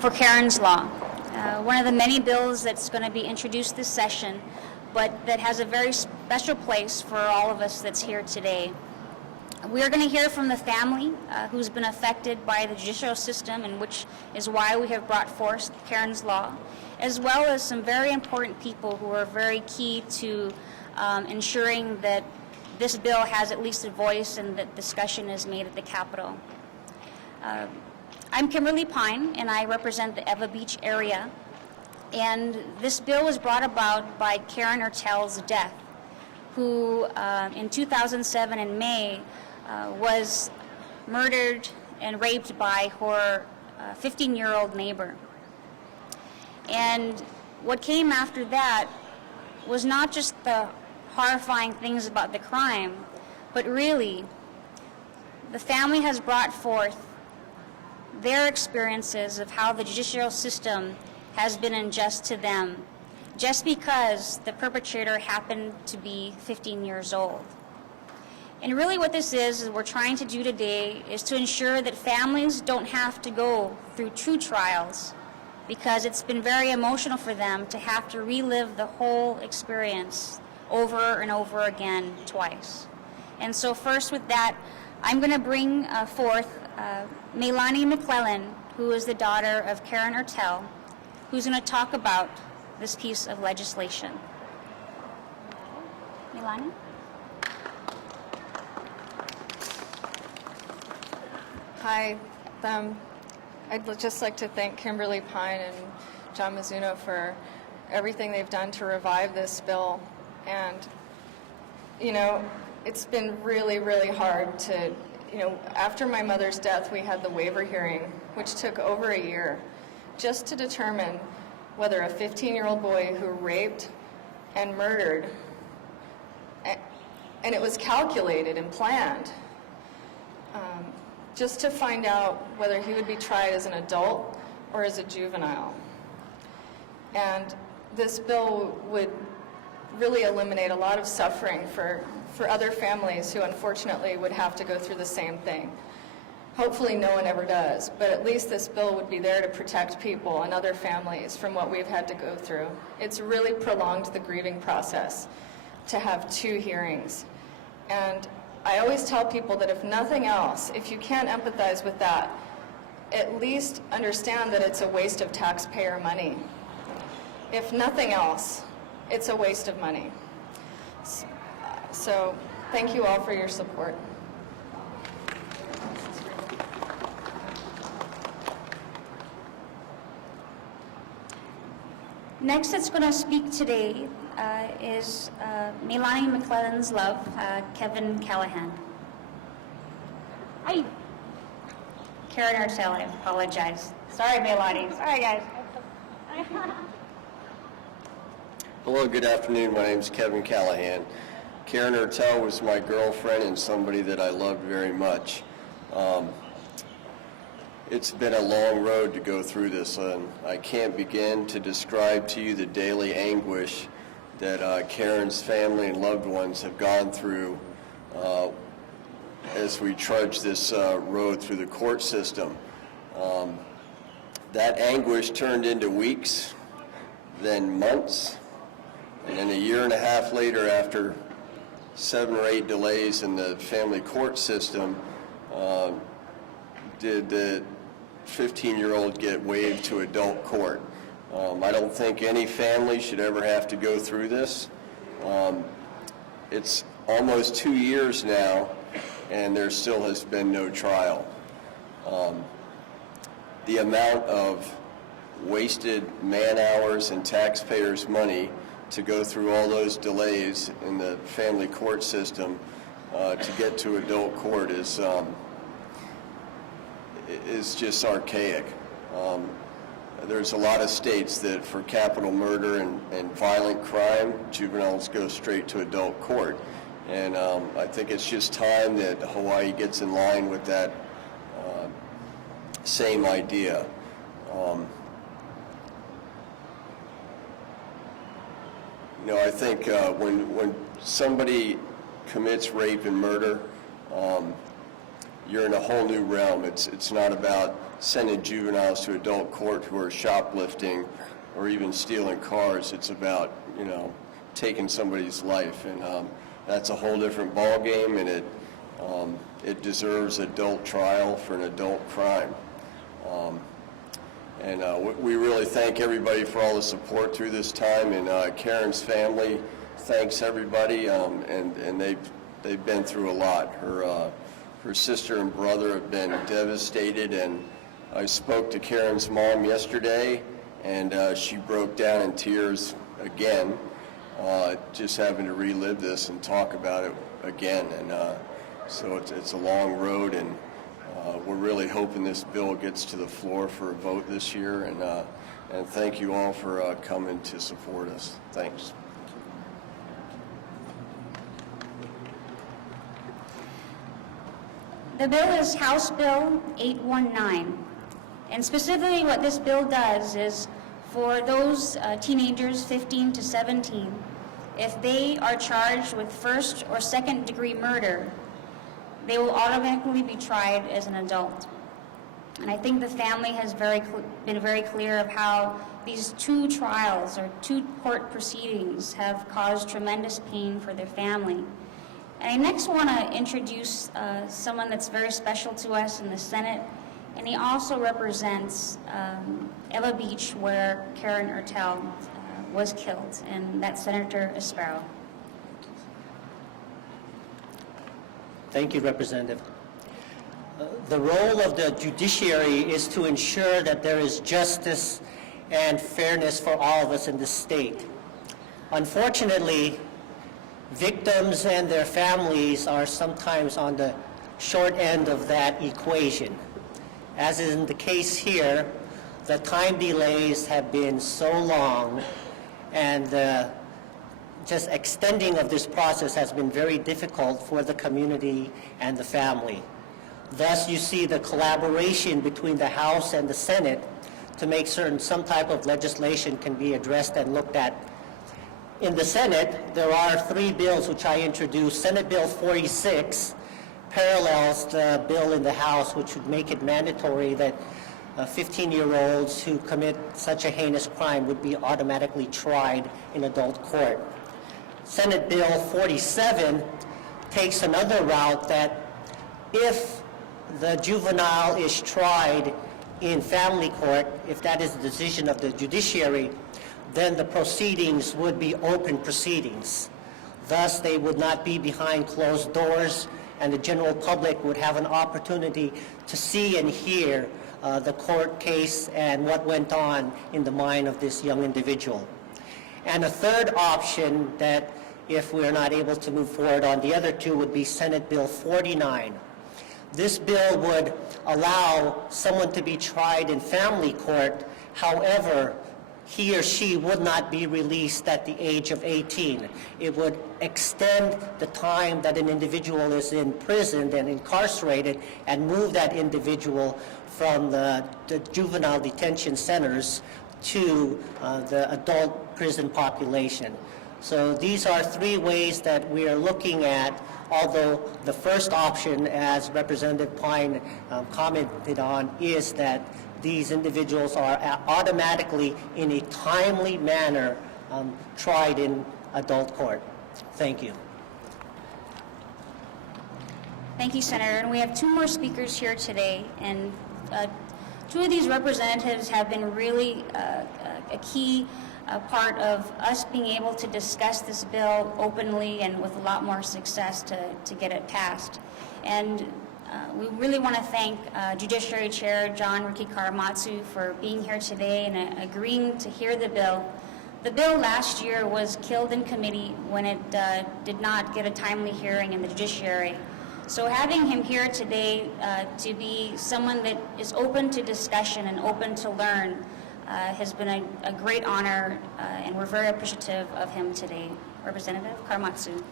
for Karen's Law, one of the many bills that's going to be introduced this session, but that has a very special place for all of us that's here today. We are going to hear from the family who's been affected by the judicial system, and which is why we have brought forth Karen's Law, as well as some very important people who are very key to ensuring that this bill has at least a voice and that discussion is made at the Capitol. I'm Kymberly Pine, and I represent the Eva Beach area. And this bill was brought about by Karen Ertel's death, who in 2007 in May was murdered and raped by her 15-year-old neighbor. And what came after that was not just the horrifying things about the crime, but really the family has brought forth their experiences of how the judicial system has been unjust to them just because the perpetrator happened to be 15 years old. And really what this is we're trying to do today is to ensure that families don't have to go through two trials, because it's been very emotional for them to have to relive the whole experience over and over again twice. And so first with that, I'm going to bring forth Melanie McClellan, who is the daughter of Karen Ertel, who's going to talk about this piece of legislation. Melanie? Hi. I'd just like to thank Kymberly Pine and John Mizuno for everything they've done to revive this bill. And, you know, it's been really, really hard to, after my mother's death, we had the waiver hearing, which took over a year, just to determine whether a 15-year-old boy who raped and murdered, and it was calculated and planned, just to find out whether he would be tried as an adult or as a juvenile. And this bill would really eliminate a lot of suffering for other families who unfortunately would have to go through the same thing. Hopefully no one ever does, but at least this bill would be there to protect people and other families from what we've had to go through. It's really prolonged the grieving process to have two hearings. And I always tell people that if nothing else, if you can't empathize with that, at least understand that it's a waste of taxpayer money. If nothing else, it's a waste of money. So thank you all for your support. Next that's going to speak today is Melanie McClellan's love, Kevin Callahan. Hi. Karen Ertel, I apologize. Sorry, Melanie. Sorry, guys. Hello, good afternoon. My name is Kevin Callahan. Karen Ertel was my girlfriend and somebody that I loved very much. It's been a long road to go through this, and I can't begin to describe to you the daily anguish that Karen's family and loved ones have gone through as we trudge this road through the court system. That anguish turned into weeks, then months, and then a year and a half later, after 7 or 8 delays in the family court system, did the 15-year-old get waived to adult court. I don't think any family should ever have to go through this. It's almost 2 years now, and there still has been no trial. The amount of wasted man-hours and taxpayers' money to go through all those delays in the family court system to get to adult court is just archaic. There's a lot of states that for capital murder and violent crime, juveniles go straight to adult court. And I think it's just time that Hawaii gets in line with that same idea. I think when somebody commits rape and murder, you're in a whole new realm. It's not about sending juveniles to adult court who are shoplifting or even stealing cars. It's about, taking somebody's life, and that's a whole different ballgame, and it deserves adult trial for an adult crime. We really thank everybody for all the support through this time, and Karen's family thanks everybody, and they've been through a lot. Her sister and brother have been devastated, and I spoke to Karen's mom yesterday, and she broke down in tears again, just having to relive this and talk about it again. And so it's a long road, and we're really hoping this bill gets to the floor for a vote this year. And thank you all for coming to support us. Thanks. The bill is House Bill 819. And specifically what this bill does is for those teenagers 15 to 17, if they are charged with first or second degree murder, they will automatically be tried as an adult. And I think the family has been very clear of how these two trials or two court proceedings have caused tremendous pain for their family. And I next want to introduce someone that's very special to us in the Senate, and he also represents Eva Beach, where Karen Ertel was killed, and that's Senator Espero. Thank you, Representative. The role of the judiciary is to ensure that there is justice and fairness for all of us in this state. Unfortunately, victims and their families are sometimes on the short end of that equation. As is in the case here, the time delays have been so long, and just extending of this process has been very difficult for the community and the family. Thus, you see the collaboration between the House and the Senate to make certain some type of legislation can be addressed and looked at. In the Senate, there are 3 bills which I introduced. Senate Bill 46 parallels the bill in the House, which would make it mandatory that 15-year-olds who commit such a heinous crime would be automatically tried in adult court. Senate Bill 47 takes another route that if the juvenile is tried in family court, if that is the decision of the judiciary, then the proceedings would be open proceedings. Thus, they would not be behind closed doors, and the general public would have an opportunity to see and hear the court case and what went on in the mind of this young individual. And a third option that, if we're not able to move forward on the other 2, would be Senate Bill 49. This bill would allow someone to be tried in family court. However, he or she would not be released at the age of 18. It would extend the time that an individual is in prison and incarcerated and move that individual from the juvenile detention centers to the adult prison population. So these are 3 ways that we are looking at, although the first option, as Representative Pine commented on, is that these individuals are automatically, in a timely manner, tried in adult court. Thank you. Thank you, Senator. And we have 2 more speakers here today, and 2 of these representatives have been really a key part of us being able to discuss this bill openly and with a lot more success to get it passed. And we really want to thank Judiciary Chair John Ricky Karamatsu for being here today and agreeing to hear the bill. The bill last year was killed in committee when it did not get a timely hearing in the judiciary. So having him here today to be someone that is open to discussion and open to learn has been a great honor, and we're very appreciative of him today. Representative Karamatsu.